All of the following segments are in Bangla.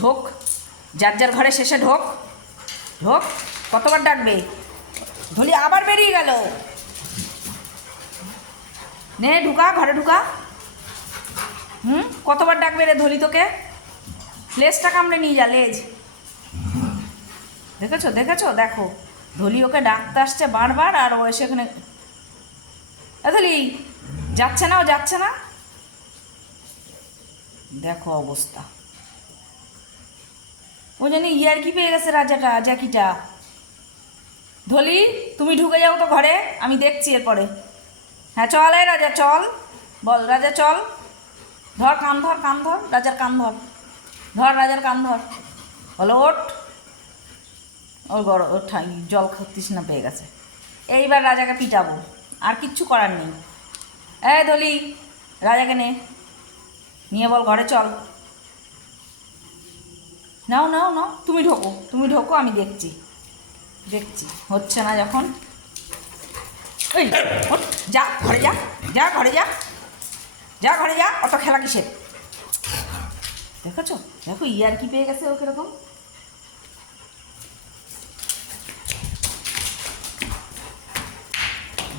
ঢোক, যার যার ঘরে শেষে ঢোক, ঢোক। কতবার ডাকবে? ধলি আবার বেরিয়ে গেল। নে ঢুকা, ঘরে ঢুকা। কতবার ডাকবে রে ধলি তোকে? লেজটা কামড়ে নিয়ে যা, লেজ। দেখেছো দেখেছো, দেখো ধলি ওকে ডাকতে আসছে বারবার, আর ও এসে এখানে ধলি যাচ্ছে না, ও যাচ্ছে না। দেখো অবস্থা। ও জানি ইয়ার্কি পেয়ে গেছে রাজাটা, জ্যাকিটা। ধলি তুমি ঢুকে যাও তো ঘরে, আমি দেখছি এরপরে। হ্যাঁ চল, এই রাজা চল, বল রাজা চল। ধর কান ধর, কান ধর, রাজার কান ধর, ধর রাজার কান ধর। বলো ওঠ। ওর গড় ওর ঠাই জল তৃষ্ণা পেয়ে গেছে। এইবার রাজাকে পিটাবো, আর কিচ্ছু করার নেই। এই ধলি রাজাকে নিয়ে বল ঘরে চল। নাও নাও নাও, তুমি ঢোকো, তুমি ঢোকো, আমি দেখছি, দেখছি হচ্ছে না যখন। এই ওঠ, যা ঘরে যা, যা ঘরে যা, যা ঘরে যা, অত খেলা কিসের? দেখেছো, দেখো ইয়ার কি পেয়ে গেছে ও কিরকম।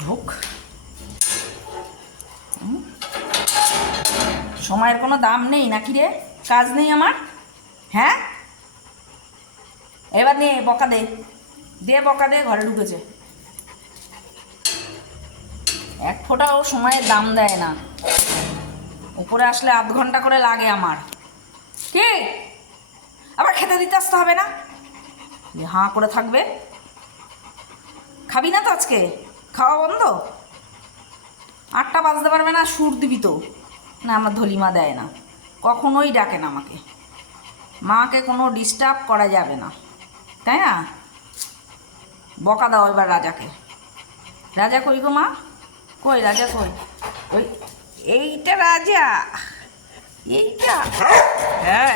ঢোক। সময়ের কোনো দাম নেই নাকি রে? কাজ নেই আমার? হ্যাঁ, এবার নে বকা দে, দে বকা দে। ঘরে ঢুকেছে, এক ফোঁটাও সময়ের দাম দেয় না। উপরে আসলে আধ ঘন্টা করে লাগে আমার। কে আবার খেতে দিতে আসতে হবে না? হাঁ করে থাকবে। খাবি না তো আজকে? খাওয়া বন্ধ? 8টা বাজতে পারবে না, সুর দিবি তো? না, আমার ধলিমা দেয় না, কখনোই ডাকে না আমাকে। মাকে কোনো ডিস্টার্ব করা যাবে না, তাই না? বকা দাও এবার রাজাকে। রাজা কই গো মা? কই রাজা কই? ওই এইটা রাজা, এইটা। হ্যাঁ